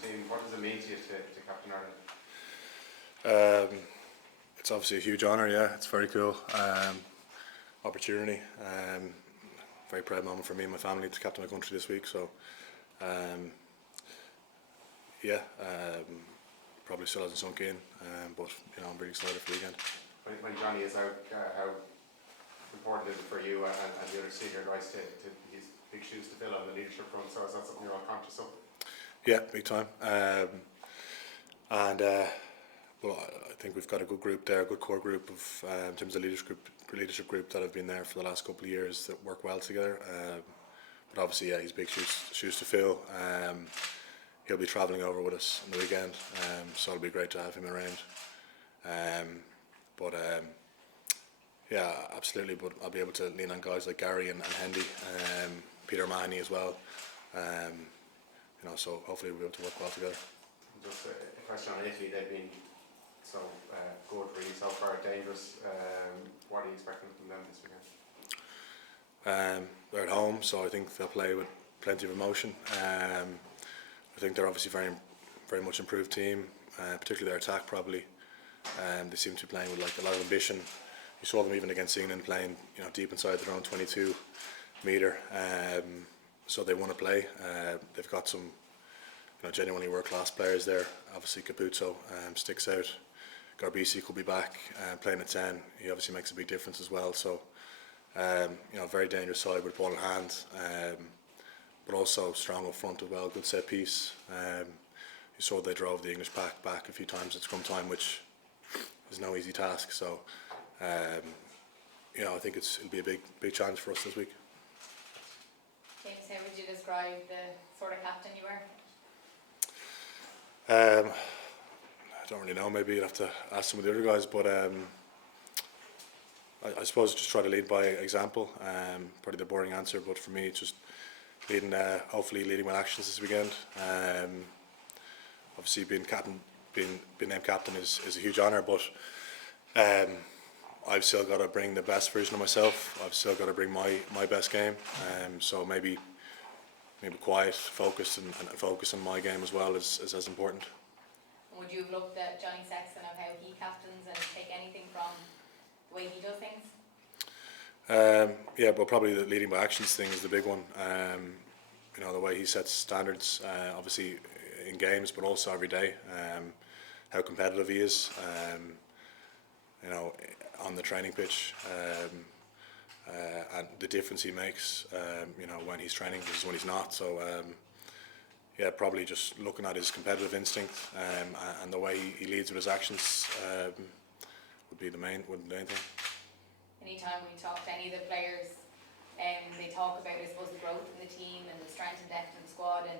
the team. What does it mean to you to captain Ireland? It's obviously a huge honour, yeah, it's very cool. Opportunity. Very proud moment for me and my family to captain my country this week, so probably still hasn't sunk in, but I'm really excited for the weekend. When Johnny is out, how important is it for you and the other senior guys to his big shoes to fill on the leadership front? So is that something you're all conscious of? Yeah, big time. Well, I think we've got a good group there, a good core group of in terms of leadership group that have been there for the last couple of years that work well together. But obviously, yeah, he's big shoes to fill. He'll be travelling over with us on the weekend, so it'll be great to have him around. Yeah, absolutely. But I'll be able to lean on guys like Gary and Hendy, Peter Mahoney as well. So hopefully we'll be able to work well together. Just a question on Italy. They've been so good, really, so far, dangerous. What are you expecting from them this weekend? They're at home, so I think they'll play with plenty of emotion. I think they're obviously very much improved team, particularly their attack probably. They seem to be playing with like a lot of ambition. You saw them even against England playing, deep inside their own 22 metre. So they want to play. They've got some, genuinely world-class players there. Obviously Capuzzo sticks out. Garbisi could be back playing at 10. He obviously makes a big difference as well. So, very dangerous side with ball in hand, but also strong up front as well. Good set piece. You saw they drove the English pack back a few times at scrum time, which is no easy task. So, I think it'll be a big challenge for us this week. James, how would you describe the sort of captain you were? I don't really know. Maybe you'd have to ask some of the other guys, but I suppose just try to lead by example. Probably the boring answer, but for me, it's just leading. Hopefully, leading with actions this weekend. Obviously, being named captain is a huge honour, but I've still got to bring the best version of myself. I've still got to bring my best game. So maybe quiet, focused, and focus on my game as well is as important. Would you have looked at Johnny Sexton and how he captains and take anything from the way he does things? But probably the leading by actions thing is the big one. The way he sets standards, obviously in games, but also every day. How competitive he is. On the training pitch, and the difference he makes. When he's training versus when he's not. So. Probably just looking at his competitive instinct and the way he leads with his actions would be the main thing. Anytime we talk to any of the players, they talk about, I suppose, the growth in the team and the strength and depth in the squad. And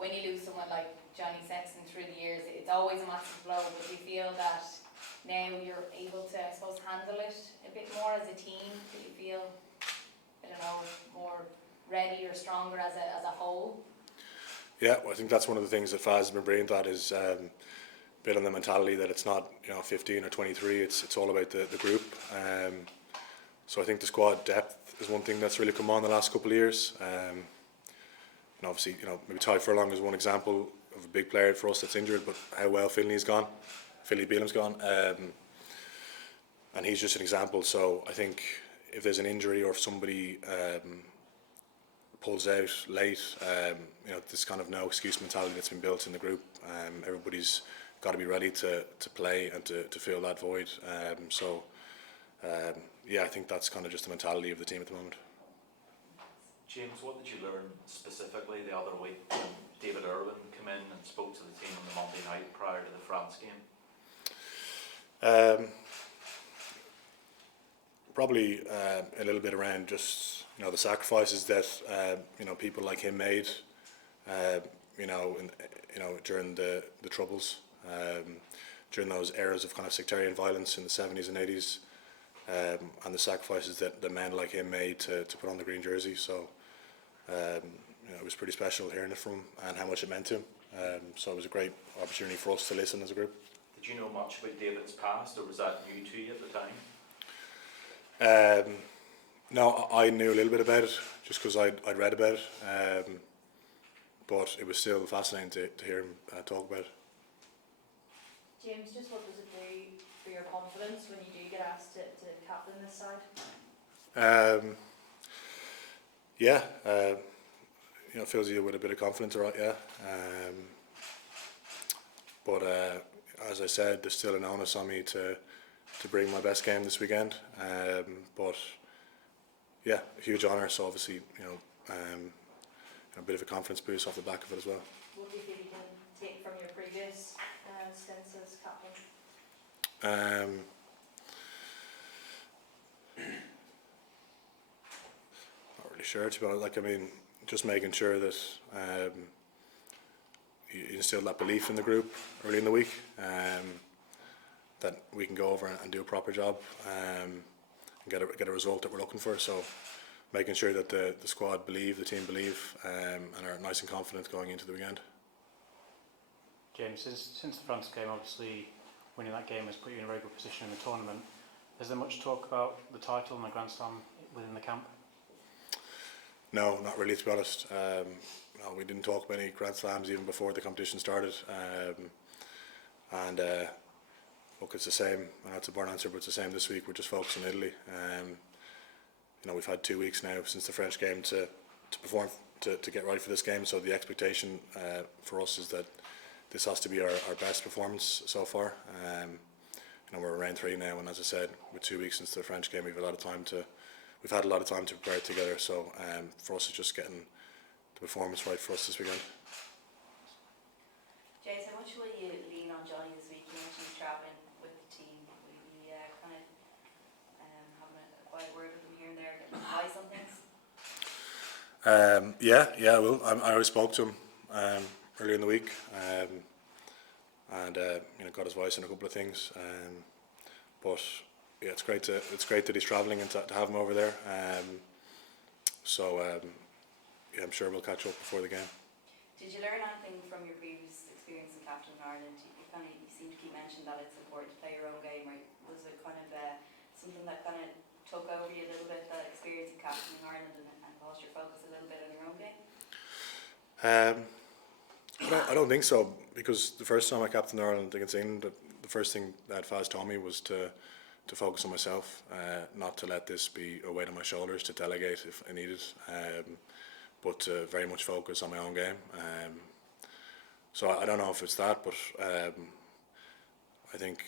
when you lose someone like Johnny Sexton through the years, it's always a massive blow. But do you feel that now you're able to, I suppose, handle it a bit more as a team? Do you feel, more ready or stronger as a whole? Yeah, well, I think that's one of the things that Faz has been brilliant at is building the mentality that it's not 15 or 23. It's all about the group. So I think the squad depth is one thing that's really come on the last couple of years. And obviously, maybe Ty Furlong is one example of a big player for us that's injured, but how well Philly Beelam's gone, and he's just an example. So I think if there's an injury or if somebody pulls out late, this kind of no excuse mentality that's been built in the group. Everybody's got to be ready to play and to fill that void. I think that's kind of just the mentality of the team at the moment. James, what did you learn specifically the other week when David Irwin came in and spoke to the team on the Monday night prior to the France game? Probably a little bit around just the sacrifices that people like him made during the troubles, during those eras of kind of sectarian violence in the 70s and 80s, and the sacrifices that the men like him made to put on the green jersey. So it was pretty special hearing it from him and how much it meant to him. So it was a great opportunity for us to listen as a group. Did you know much about David's past, or was that new to you at the time? No, I knew a little bit about it just because I'd read about it. but it was still fascinating to hear him talk about it. James, just what does it do for your confidence when you do get asked to captain this side? Yeah, you know, it fills you with a bit of confidence, right? Yeah. But as I said, there's still an onus on me to bring my best game this weekend. But yeah, a huge honour. So obviously, you know, a bit of a confidence boost off the back of it as well. What do you feel you can take from your previous stints as captain? Not really sure, to be honest. Like, I mean, just making sure that you instill that belief in the group early in the week, that we can go over and do a proper job, and get a result that we're looking for. So making sure that the squad believe, the team believe, and are nice and confident going into the weekend. James, since the France game, obviously winning that game has put you in a very good position in the tournament. Is there much talk about the title and the Grand Slam within the camp? No, not really, to be honest. No, we didn't talk about any Grand Slams even before the competition started. Look, it's the same. I know it's a boring answer, but it's the same this week. We're just focused on Italy. You know, we've had 2 weeks now since the French game to perform, to get ready for this game. So the expectation for us is that this has to be our best performance so far. You know, we're in round 3 now, and as I said, with 2 weeks since the French game, we've had a lot of time to prepare together. So for us, it's just getting the performance right for us this weekend. James, how much will you lean on Johnny this week? You mentioned he's travelling with the team. Will you be kind of having a quiet word with him here and there, getting advice on things? Yeah, I will. I already spoke to him earlier in the week, and you know, got his voice on a couple of things. But yeah, it's great that he's travelling and to have him over there. Yeah, I'm sure we'll catch up before the game. Did you learn anything from your previous experience in captain in Ireland? You seem to keep mentioning that it's important to play your own game. Or was it kind of something that kind of took over you a little bit, that experience in captain in Ireland, and caused your focus a little bit on your own game? I don't think so, because the first time I captained Ireland against England, the first thing that Faz told me was to focus on myself, not to let this be a weight on my shoulders, to delegate if I needed, but to very much focus on my own game. So I don't know if it's that, but I think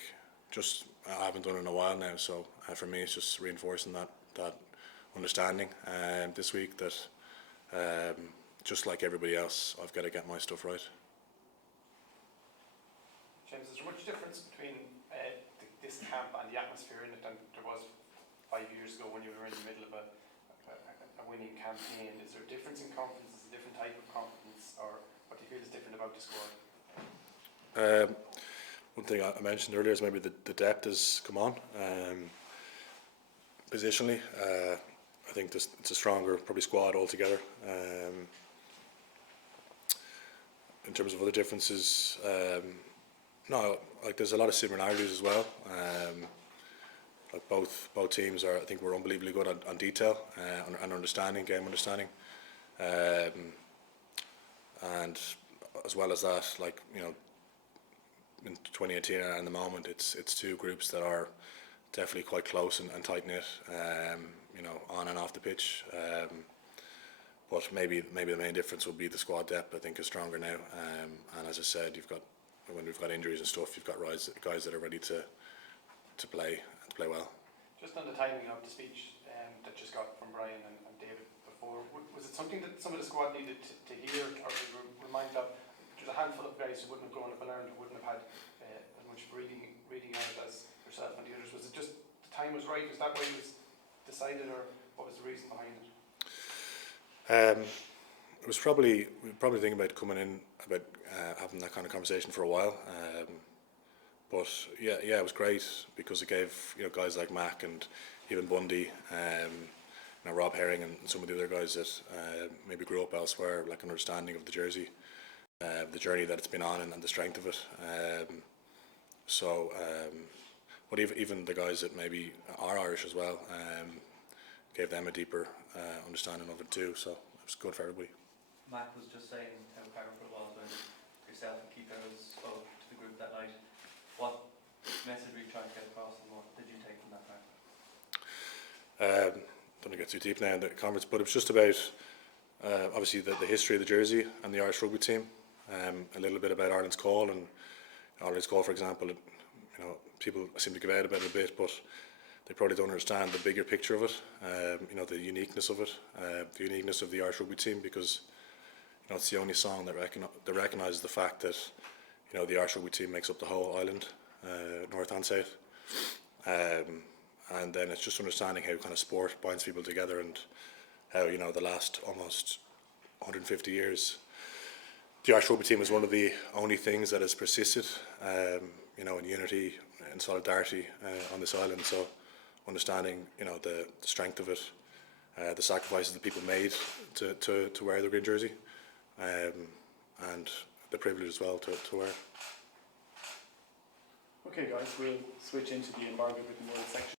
just I haven't done it in a while now, so for me it's just reinforcing that understanding this week that just like everybody else, I've got to get my stuff right. James, is there much difference between this camp and the atmosphere in it than there was 5 years ago when you were in the middle of a winning campaign? Is there a difference in confidence? Is it a different type of confidence, or what do you feel is different about the squad? One thing I mentioned earlier is maybe the depth has come on. Positionally, I think it's a stronger probably squad altogether. In terms of other differences, no, like there's a lot of similarities as well. Like both teams are, I think we're unbelievably good on detail and understanding, game understanding, and as well as that, like, you know, in 2018 and the moment, it's 2 groups that are definitely quite close and tight knit, you know, on and off the pitch. But maybe the main difference will be the squad depth. I think is stronger now, and as I said, when we've got injuries and stuff, you've got guys that are ready to play and to play well. Just on the timing of the speech that just got from Brian and David before, was it something that some of the squad needed to hear, or to remind that there's a handful of guys who wouldn't have grown up and learned, who wouldn't have had as much reading out as yourself and the others? Was it just the time was right? Was that why it was decided, or what was the reason behind it? It was probably thinking about coming in, about having that kind of conversation for a while. But yeah, it was great because it gave, you know, guys like Mac and even Bundy, you know, Rob Herring and some of the other guys that maybe grew up elsewhere, like an understanding of the jersey, the journey that it's been on, and the strength of it. But even the guys that maybe are Irish as well, gave them a deeper understanding of it too. So it was good for everybody. Matt was just saying how powerful it was when yourself and Keith Earls spoke to the group that night. What message were you trying to get across, and what did you take from that night? Don't want to get too deep now in the conference, but it was just about obviously the history of the jersey and the Irish rugby team. A little bit about Ireland's call, and Ireland's call, for example, you know, people seem to give out about it a bit, but they probably don't understand the bigger picture of it. You know, the uniqueness of it, the uniqueness of the Irish rugby team, because you know it's the only song that recognises the fact that you know the Irish rugby team makes up the whole island, north and south. And then it's just understanding how kind of sport binds people together, and how you know the last almost 150 years, the Irish rugby team is one of the only things that has persisted, you know, in unity and solidarity on this island. So understanding, you know, the strength of it, the sacrifices that people made to wear the green jersey, and the privilege as well to wear. Okay guys, we'll switch into the embargo written word section.